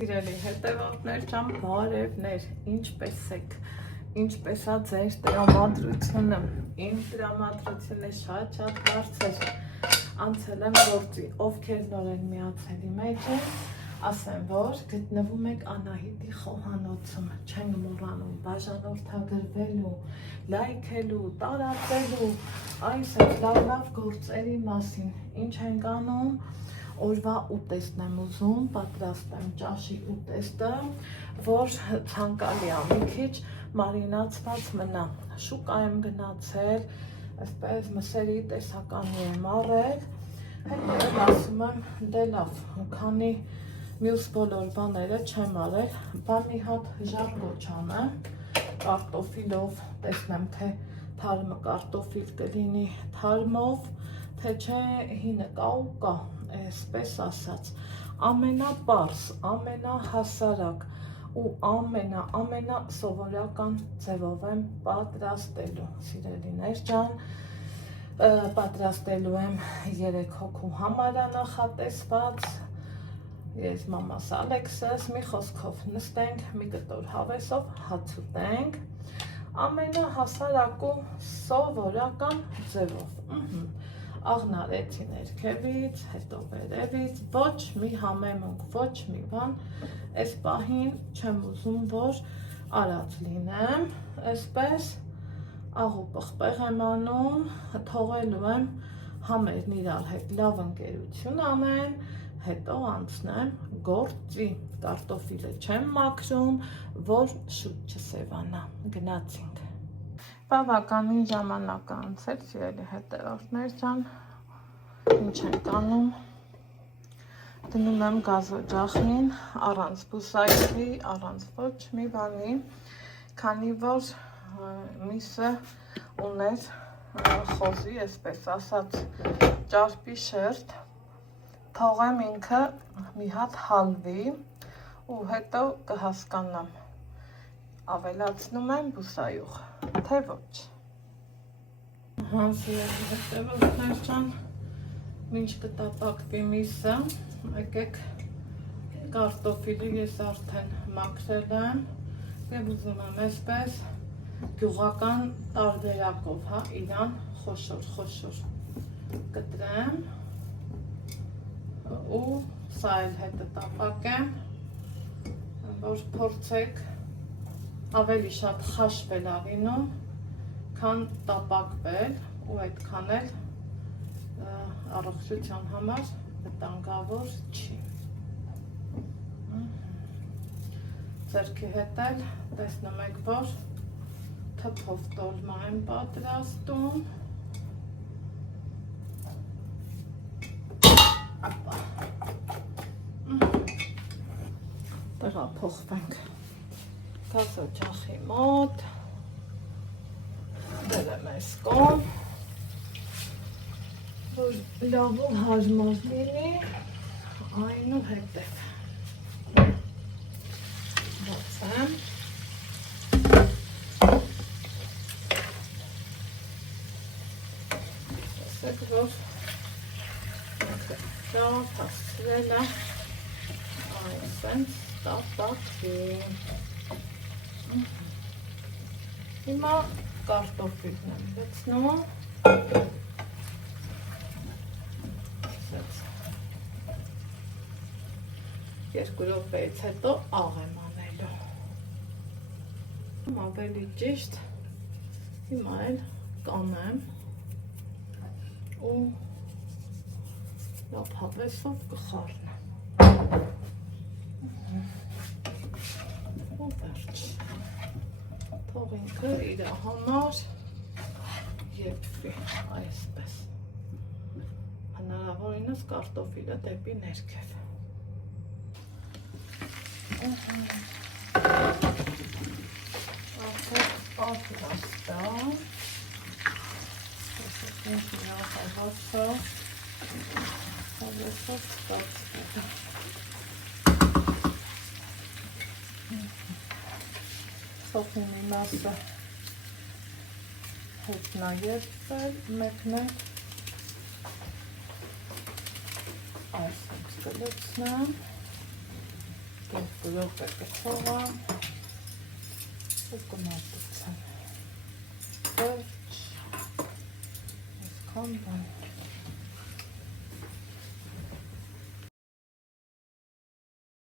Սիրելի հետևորդներ ջան, բարևներ, ինչպես եք, ինչպես է ձեր տրամադրությունը, իմ տրամադրությունը շատ բարձր, անցել եմ գործի, ովքեր նոր են միացել իմ մեջ են, ասեմ, որ գտնվում եք Անահիտի խոհանոցում, չենք մոռանում բաժանորդագրվելու, լայքելու, տարածելու, այս լավ գործերի մասին, ինչ ենք անում, օրվա ուտեստն եմ ուզում, պատրաստեմ ճաշի ուտեստը, որ ցանկալի է մի քիչ մարինացված մնա։ Շուկա եմ գնացել, այսպես մսերի տեսականի եմ առել, հետո ասում եմ, դե լավ, քանի մյուս բոլոր բաները չեմ արել, բա մի հատ ժառգոչ անեմ, կարտոֆիլով, տեսնեմ թե թարմը կարտոֆիլ կլինի թարմով, թե չէ հինը կա ու կա, այսպես ասած, ամենապարզ, ամենահասարակ ու ամենա սովորական ձևով եմ պատրաստելու, սիրելիներ ջան, պատրաստելու եմ 3 հոգու համար նախատեսված, ես մամաս Ալեքսս, մի խոսքով նստենք, մի կտոր հավեսով հաց ուտենք, ամենահասարակ ու սովորական ձևով, աղնարեցի ներքևից, հետո վերևից, ոչ մի համեմունք, ոչ մի բան, այս պահին չեմ ուզում, որ արած լինեմ, այսպես աղու պղպեղ եմ անում, թողելու եմ համերն իրար հետ լավ ընկերություն անեն, հետո անցնեմ գործի, կարտոֆիլը չեմ մաքրում, որ շուտ չսևանա, գնացինք։ Բավականին ժամանակ անցել, սիրելի հետևորդներ ջան, ինչ ենք անում, դնում եմ գազօջախին, առանց բուսայթի, առանց ոչ մի բանի, քանի որ միսը ուներ խոզի, այսպես ասած, ճարպի շերտ, թողեմ ինքը մի հատ հալվի ու հետո կհասկանամ, ավելացնում եմ բուսայուղ, թե ոչ։ Սիրելի հետևորդներ ջան, մինչ կտապակվի միսը, եկեք կարտոֆիլը ես արդեն մաքրել եմ և ուզում եմ այսպես գյուղական տարբերակով, իրան խոշոր կտրեմ ու սա էլ հետը տապակեմ, որ փորձեք ավելի շատ խաշվել աղինում, քան տապակվել ու այդքան էլ առողջության համար վտանգավոր չի։ Ձեռքի հետ էլ տեսնում եք, որ թփով տոլմա եմ պատրաստում։ Տեղափոխվենք գազօջախի մոտ, դրեմ այս կողմ, որ լավ ու հարմար լինի, այնուհետև բացեմ, տեսեք, որ լավ հասցրել է, այսպես տապակվի։ Հիմա կարտոֆիլն եմ լցնում, երկու րոպեից հետո աղ եմ անելու, ավելի ճիշտ, հիմա էլ կանեմ ու լավ հավեսով կխառնեմ ու վերջ, թող ինքը իր համար եփվի, այսպես, հնարավորինս կարտոֆիլը դեպի ներքև։ Արդեն պատրաստ է, տեսեք իրար հավասով ստացվում է։ Սոխի մի մասը հետնաերցել, մեկնել այս կլցնեմ երկու րոպե կթողամ ու կմատուցեմ։ Այսքան բան։